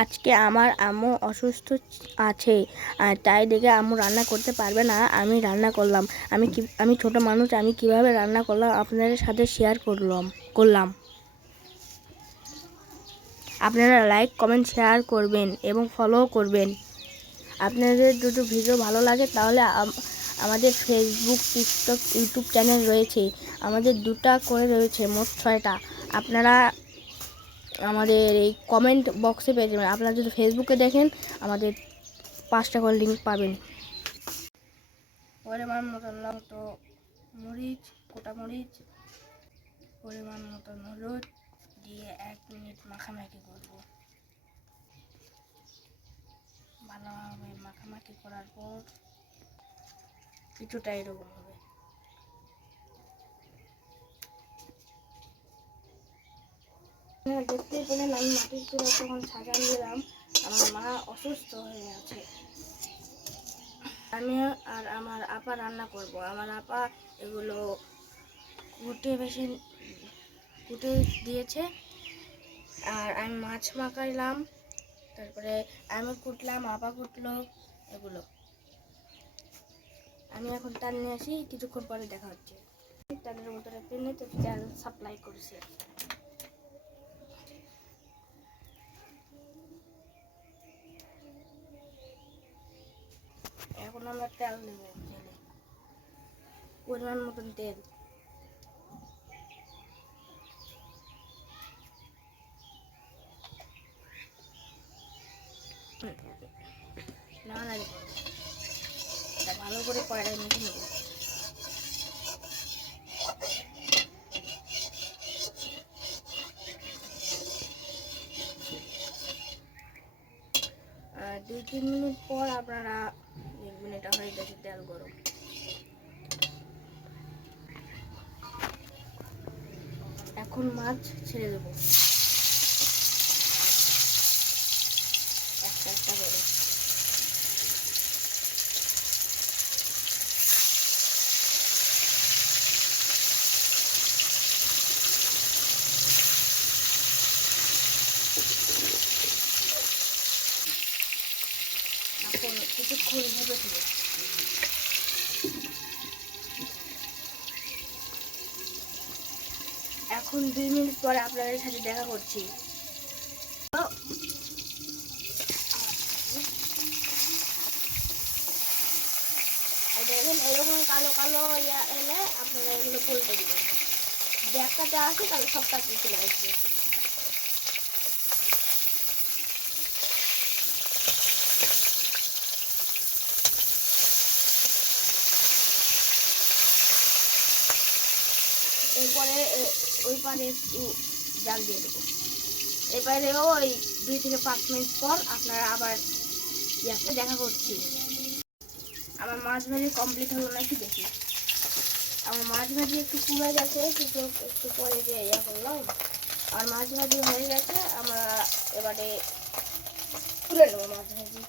আজকে আমার আম্মু অসুস্থ আছে তাই দেখে আম্মু রান্না করতে পারবে না, আমি রান্না করলাম। আমি কি, আমি ছোট মানুষ, আমি কীভাবে রান্না করলাম আপনাদের সাথে শেয়ার করলাম করলাম। আপনারা লাইক কমেন্ট শেয়ার করবেন এবং ফলো করবেন। আপনাদের দুটো ভিডিও ভালো লাগে তাহলে আমাদের ফেসবুক টিকটক ইউটিউব চ্যানেল রয়েছে। আমাদের দুটা করে রয়েছে মোট ছয়টা। আপনারা আমাদের এই কমেন্ট বক্সে পেয়ে যাবেন। আপনারা যদি ফেসবুকে দেখেন, আমাদের পাঁচটা করে লিঙ্ক পাবেন। পরিমাণ মতন তো মরিচ, গোটা মরিচ। পরিমাণ মতন হলুদ। দিয়ে এক মিনিট মাখামাখি করব। ভালোভাবে মাখামাখি করার পর, কিছুটা এরকম হবে। আপনারা দেখতেই পেলেন আমি মাটির চুলা তখন সাজান দিলাম আমার মা অসুস্থ হয়ে আছে। আমি আর আমার আপা রান্না করব। আমার আপা এগুলো কুটে বেশি কুটে দিয়েছে। আর আমি মাছ মাখাইলাম। তারপরে আমি কুটলাম, আপা কুটলো এগুলো। আমি এখন তার নিয়ে আসি, কিছুক্ষণ পরে দেখা হচ্ছে। তাদের ভিতরে পেনে তো তেল সাপ্লাই করছে এখন আমরা তেল নেব তেলে। পরিমাণ মতন তেল না লাগে এটা ভালো করে কয়টায় মেখে নেব আর দুই তিন মিনিট পর আপনারা দেখবেন এটা হয়ে গেছে তেল গরম এখন মাছ ছেড়ে দেবো একটা একটা করে এখন কিছুক্ষণ ভেবে দেবো এখন দুই মিনিট পরে আপনাদের সাথে দেখা করছি। দেখুন, এরকম কালো কালো ইয়া এলে আপনারা এগুলো পল্টে দিবেন। দেখাতে আসে তাহলে সব কিছু চলে আসবে এরপরে এ, পারে একটু জাল দিয়ে দেবো। এবারেও ওই দুই থেকে পাঁচ মিনিট পর আপনারা আবার ইয়াকে দেখা করছি। আমার মাছ ভাজি কমপ্লিট হলো নাকি দেখি। আমার মাছ ভাজি একটু পুড়ে গেছে, কিন্তু একটু পরে যে ইয়া করলাম আর মাছ ভাজি হয়ে গেছে, আমরা এবারে তুলে নেব মাছ ভাজি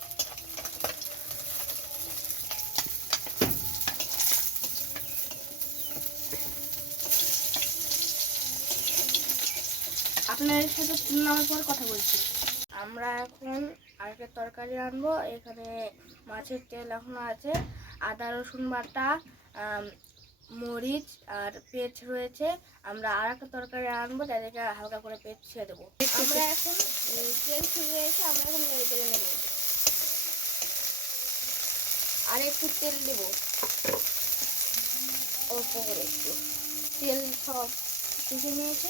আপনার সাথে তুলে নেওয়ার পর কথা বলছি। আমরা এখন আরেকটা তরকারি আনব, এখানে মাছের তেল এখনও আছে। আদা, রসুন বাটা মরিচ আর পেঁচ রয়েছে। আমরা আর একটা তরকারি আনব, তাদেরকে হালকা করে পেঁচ ছেড়ে দেবো। আমরা এখন তেল ছিঁড়ে রয়েছে আমরা এখন নেড়ে চেড়ে নেব। আর একটু তেল দেবো। অল্প করে একটু। তেল সব শিখে নিয়েছে।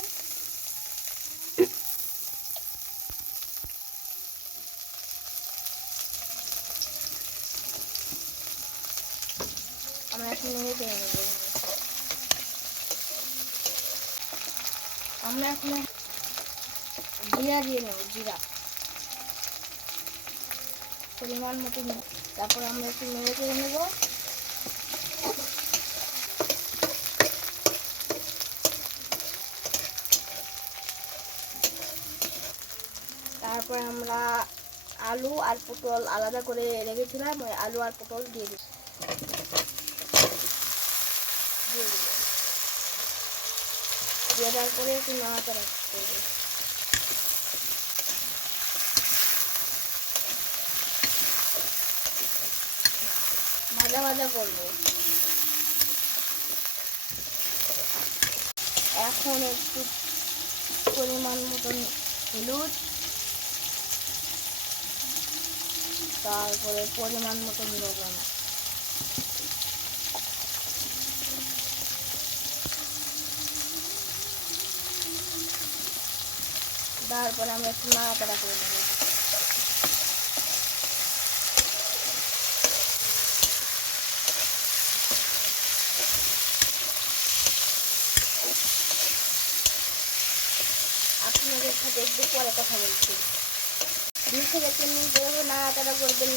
আমরা এখন জিরা দিয়ে নেব, জিরা। পরিমাণ মতো তারপর আমরা একটু নেড়ে চেড়ে নেব। তারপর আমরা আলু আর পটল আলাদা করে রেখেছিলাম আলু আর পটল দিয়ে দিই দিয়ে দেওয়ার একটু নাড়াচাড়া করব। ভাজা ভাজা করব। এখন একটু পরিমাণ মতন হলুদ। তারপরে পরিমাণ মতন লবণ। তারপরে আমরা একটু নাড়াচাড়া করে নেব। আপনাদের সাথে একটু পরে কথা বলছি। দুই থেকে তিন মিনিট এভাবে নাড়াচাড়া করবেন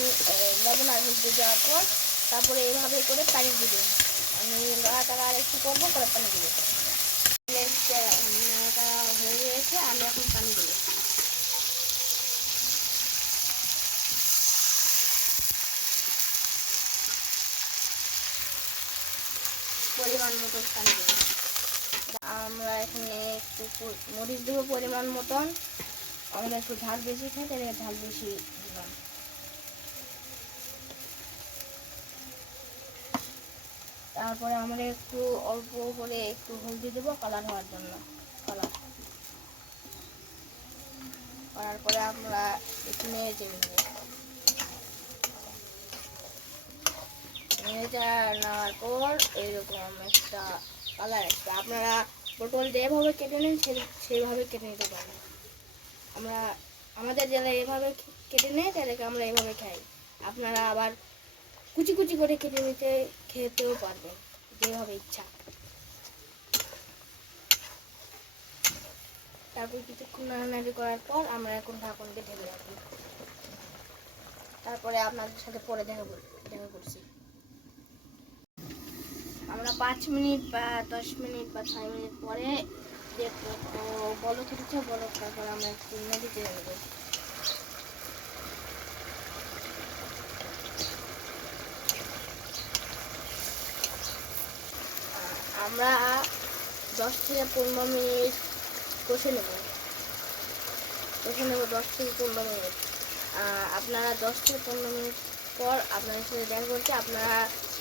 লবণ আর হলুদ দেওয়ার পর তারপরে এভাবে করে পানি দিবেন আমি নাড়াচাড়া আর একটু করব করে পানি দেবো নাড়াচাড়া হয়ে গিয়েছে আমি এখন পানি দেবো আমরা এখানে একটু মরিচ দেবো পরিমাণ মতন। আমরা একটু ঝাল বেশি খাই, তাহলে ঝাল বেশি দিলাম। তারপরে আমরা একটু অল্প করে একটু হলদি দেবো কালার হওয়ার জন্য, কালার। করার পরে আমরা নেড়ে চেড়ে নেব। আসবে আপনারা পটল যেভাবে কেটে নেন সেইভাবে কেটে নিতে পারেন। আমরা, আমাদের যারা এভাবে কেটে নেয়, তাদেরকে আমরা এভাবে খাই। আপনারা আবার কুচি কুচি করে কেটে নিতে, খেতেও পারবেন, যেভাবে ইচ্ছা। তারপর কিছুক্ষণ নাড়ানাড়ি করার পর আমরা এখন ঢাকনকে ঢেকে রাখব তারপরে আপনাদের সাথে পরে দেখা দেখা করছি। আমরা পাঁচ মিনিট বা দশ মিনিট বা ছয় মিনিট পরে দেখব। তো বলক উঠেছে বলক তারপর আমরা একটু চেড়ে নেব আমরা দশ থেকে পনেরো মিনিট কষে নেব। কষে নেব দশ থেকে পনেরো মিনিট। আপনারা দশ থেকে পনেরো মিনিট পর আপনাদের সাথে দেখা করতে আপনারা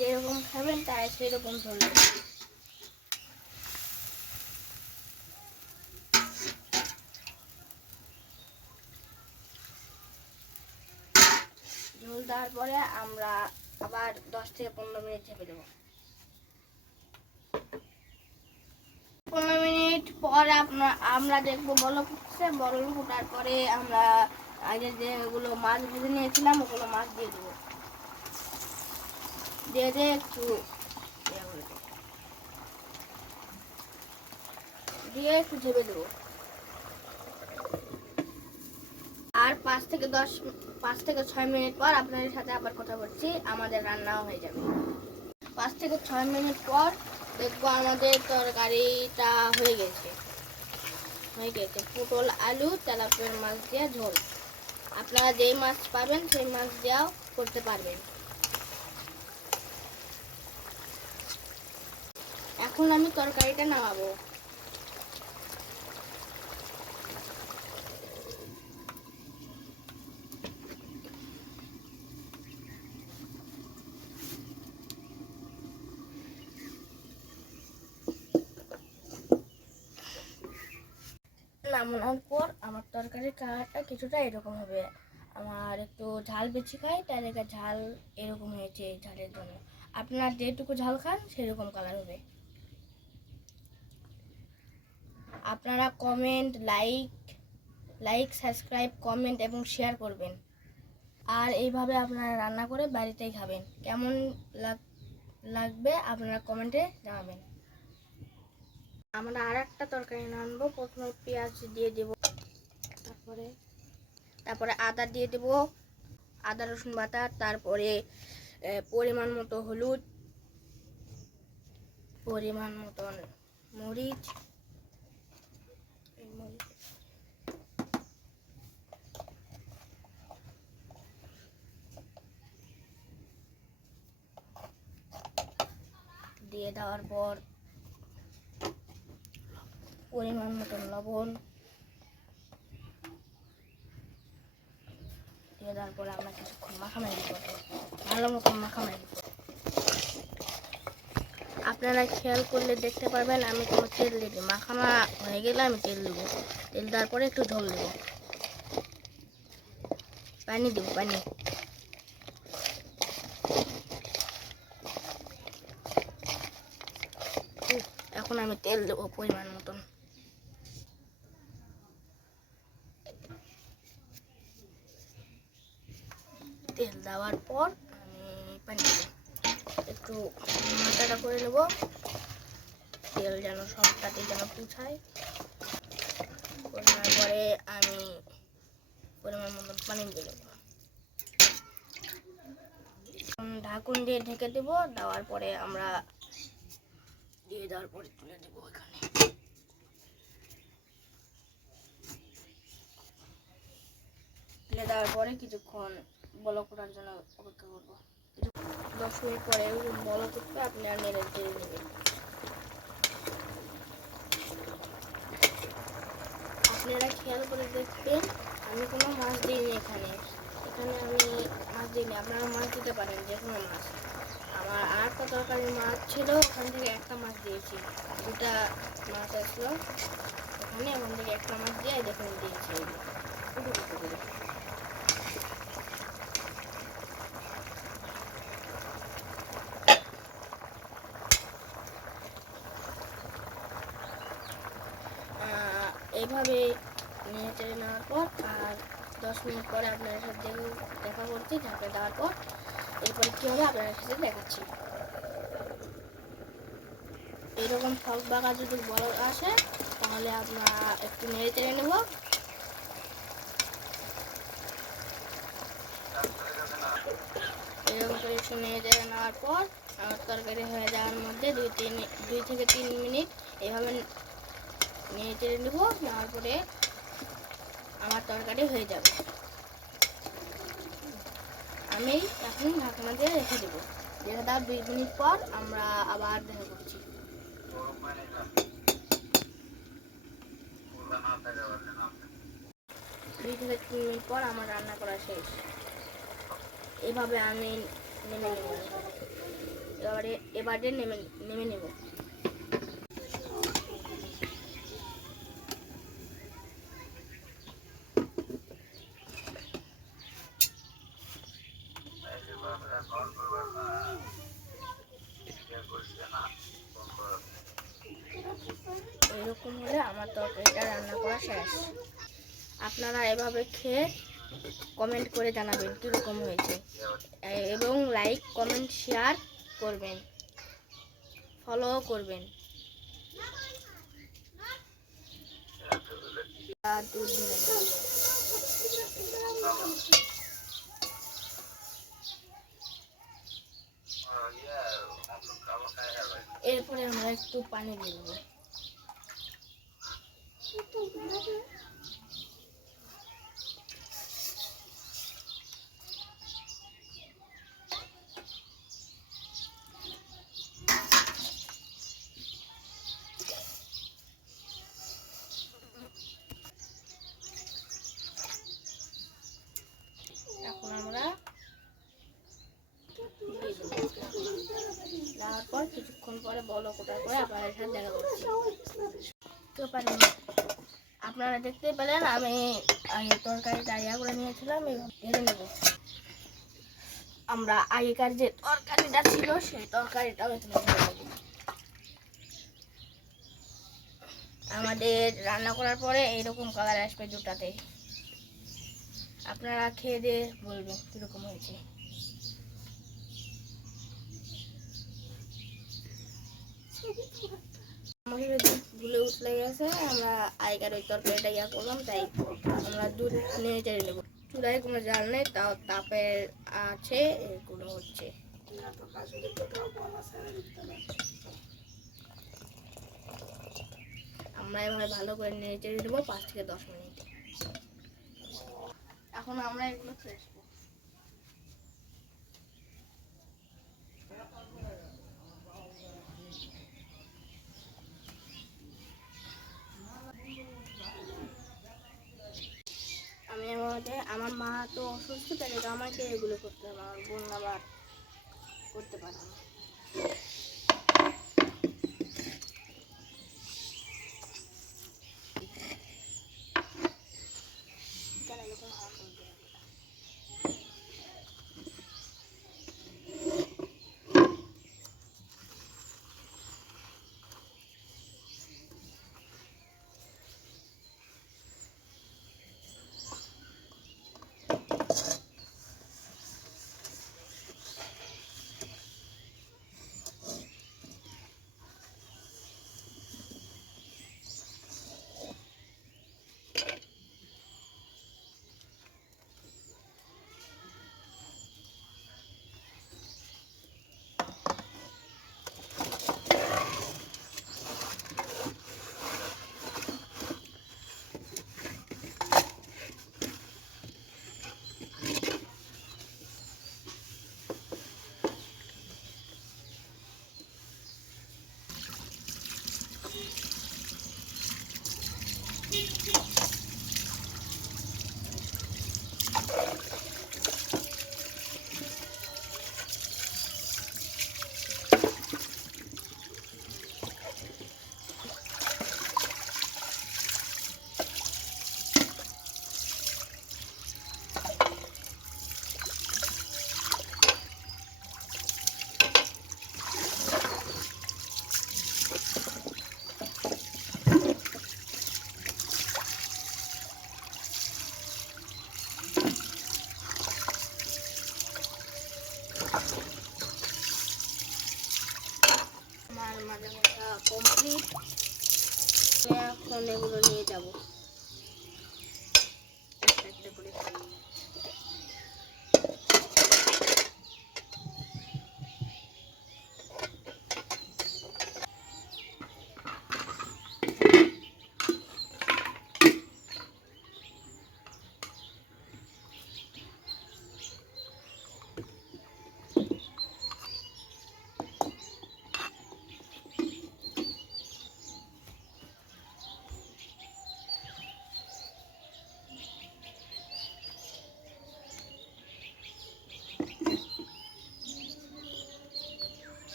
যেরকম খাবেন তাই সেরকম ঝোল ঝোল দেওয়ার পরে আমরা আবার দশ থেকে পনেরো মিনিট চেপে দেবো। পনেরো মিনিট পর আপনার আমরা দেখব বল ফুটছে, বল ফুটার পরে আমরা আগে যেগুলো মাছ ভেজে নিয়েছিলাম, ওগুলো মাছ দিয়ে দেবো। দিয়ে দিয়ে একটু। দিয়ে একটু ঝেপে দেবো। আর পাঁচ থেকে দশ, পাঁচ থেকে ছয় মিনিট পর আপনাদের সাথে আবার কথা বলছি, আমাদের রান্নাও হয়ে যাবে। পাঁচ থেকে ছয় মিনিট পর দেখব আমাদের তরকারিটা হয়ে গেছে। হয়ে গেছে। পটল, আলু, তেলাপিয়ার মাছ দিয়ে ঝোল। আপনারা যেই মাছ পাবেন, সেই মাছ দিয়েও করতে পারবেন। এখন আমি তরকারিটা নামাবো। নামানোর পর আমার তরকারির কালারটা কিছুটা এরকম হবে। আমার একটু ঝাল বেশি খাই তাই লেগে ঝাল এরকম হয়েছে এই ঝালের জন্য। আপনার যেটুকু ঝাল খান, সেরকম কালার হবে। আপনারা comment like like subscribe comment এবং শেয়ার করবেন। আর এইভাবে আপনারা রান্না করে বাড়িতেই খাবেন। কেমন লাগ- লাগবে আপনারা কমেন্টে জানাবেন। আমরা আর একটা তরকারি রানবো প্রথমে পেঁয়াজ দিয়ে দেব। তারপরে তারপরে আদা দিয়ে দেব। আদা, রসুন বাটা, তারপরে পরিমাণ মতো হলুদ, পরিমাণ মতন মরিচ এই মরিচ দিয়ে দেওয়ার পর পরিমাণ মতন লবণ দিয়ে দেওয়ার পরে আমরা কিছুক্ষণ মাখামাখি করব। ভালো মতন মাখামাখি আপনারা খেয়াল করলে দেখতে পারবেন, আমি কোনো তেল দিই মাখানা হয়ে গেলে আমি তেল দেবো। তেল দেওয়ার পরে একটু ঝোল দেবো। পানি দেবো, পানি উফ, এখন আমি তেল দেবো পরিমাণ মতন তেল দেওয়ার পর আমি পানি একটু মাথাটা করে নেব তেল যেন সবটাতে যেন পুছায় করার পরে আমি পরিমাণ মতন পানি দিয়ে দেবো ঢাকুন দিয়ে ঢেকে দেবো দেওয়ার পরে আমরা দিয়ে তুলে দেবো তুলে দেওয়ার পরে কিছুক্ষণ জন্য অপেক্ষা করব। দশ মিনিট পরে আপনি আর চেড়ে নেবেন। আপনারা খেয়াল করে দেখবেন, আমি কোনো মাছ দিইনি এখানে। এখানে আমি মাছ দিইনি, আপনারা মাছ দিতে পারেন যে কোনো মাছ। আর একটা তরকারি মাছ ছিল, ওখান থেকে একটা মাছ দিয়েছি। দুটা মাছ আসলো। ওখানে ওখান থেকে একটা মাছ দিয়ে দেখুন দিয়েছি। এইভাবে নিয়ে চেড়ে নেওয়ার পর আর দশ মিনিট পরে আপনার সাথে দেখা করছি ঢাকা দেওয়ার পর। এরপরে কী হবে আপনার সাথে দেখাচ্ছি এরকম ফক বাঁকা যদি বড় আসে, তাহলে আপনার একটু নেড়ে চেড়ে নেব। এরকম করে একটু নেড়ে চেড়ে নেওয়ার পর আমার তরকারি হয়ে যাওয়ার মধ্যে দুই তিন দুই থেকে তিন মিনিট এইভাবে নেড়ে চেড়ে নেব, নেওয়ার পরে আমার তরকারি হয়ে যাবে। আমি এখন ঢাকনা দিয়ে রেখে দেবো। রেখে দেওয়ার দুই মিনিট পর আমরা আবার দেখা করছি। দুই থেকে তিন মিনিট পর আমার রান্না করা শেষ। এভাবে আমি নেমে নেব। এবারে এবারে নেমে নেমে নেব। এরকম হলে আমার তরকারিটা রান্না করা শেষ। আপনারা এভাবে খেয়ে কমেন্ট করে জানাবেন কীরকম হয়েছে। এবং লাইক কমেন্ট শেয়ার করবেন। ফলো করবেন। এরপরে আমরা একটু পানি দিয়ে দেবো এখন আমরা দিয়ে দেবো দেওয়ার পর কিছুক্ষণ পরে বলো কোটার পরে আপনাদের সাথে দেখা করছি। কেউ পারেন। আপনারা দেখতে পেলেন আমি আগে তরকারিটা ইয়া করে নিয়েছিলাম এবার নেব। আমরা আগেকার যে তরকারিটা ছিল সেই তরকারিটাও এখানে নেব। আমাদের রান্না করার পরে এইরকম কালার আসবে দুটাতে। আপনারা খেয়ে দিয়ে বলবেন কীরকম হয়েছে। ভুলে উঠলে গেছে আমরা আগেকার ওই তরকারিটা ইয়া করলাম, তাই আমরা দুধ নিয়ে চেড়ে নেব। চুলায় কোনো জাল নেই, তাও তাপের আছে, এগুলো হচ্ছে। আমরা এভাবে ভালো করে নেড়ে চেড়ে দেবো পাঁচ থেকে দশ মিনিট। এখন আমরা এগুলো ফ্রেশ আমি আমাদের আমার মা তো অসুস্থ থাকে তো আমাকে এগুলো করতে হবে, আমার বোন আবার করতে পারে না।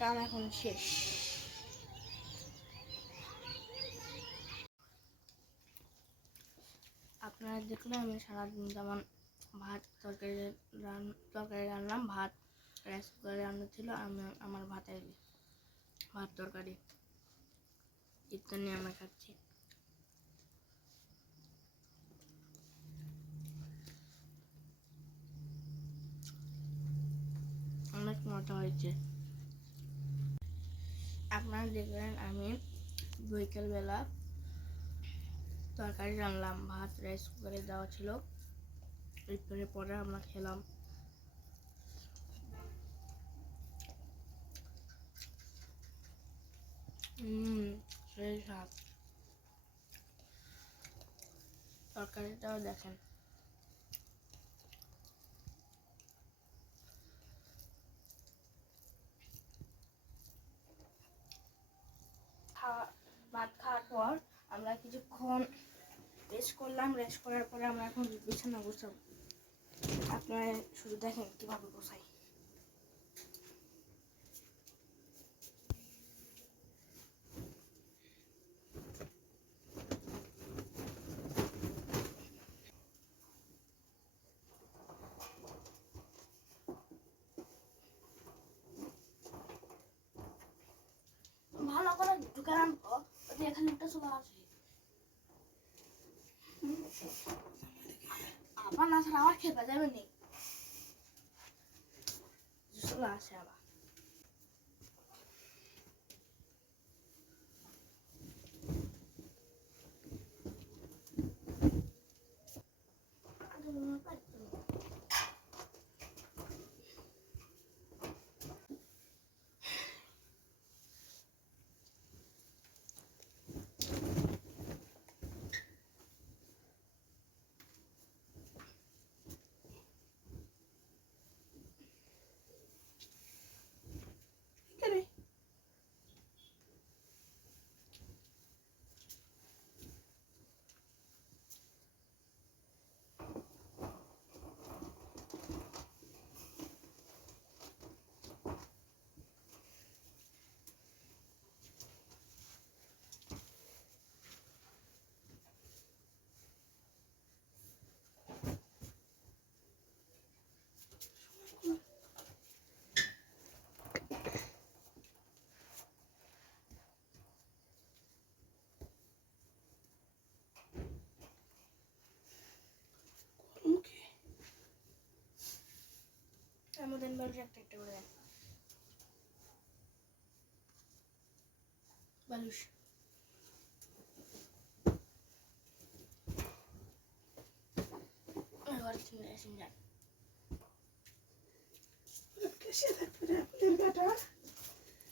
কাম এখন শেষ। আপনারা দেখলে আমি সারাদিন যেমন ভাত তরকারি রান, তরকারি রান্নাম ভাত রাইস কুকারে রান্না ছিল, আমি আমার ভাতে ভাত তরকারি ইত্যাদি আমরা খাচ্ছি। অনেক মজা হয়েছে। আপনারা দেখবেন আমি বিকেলবেলা তরকারি রান্নাম ভাত রাইস কুকারে দেওয়া ছিল। এরপরে পরে আমরা খেলাম। সেই তরকারিটাও দেখেন খাওয়া ভাত খাওয়ার পর আমরা কিছুক্ষণ রেস্ট করলাম। রেস্ট করার পরে আমরা এখন বিছানা গোছাবো। আপনারা শুধু দেখেন কীভাবে গোছাই। marchaba. মতো বড় একটা একটা করে দেন বালুশ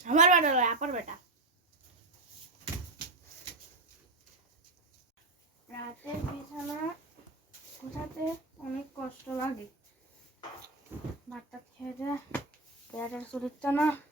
আমার বেটা আমার বেটা それじゃな。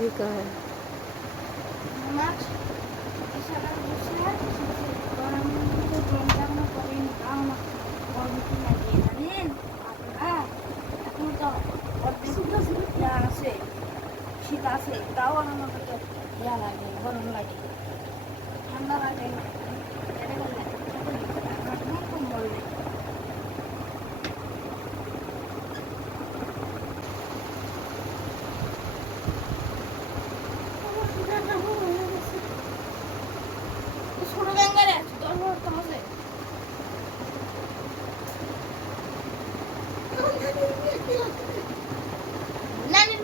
You go ahead. শীত আছে তাও আমার ইয়া লাগে গরম লাগে ঠান্ডা লাগে না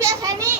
gracias, Ani.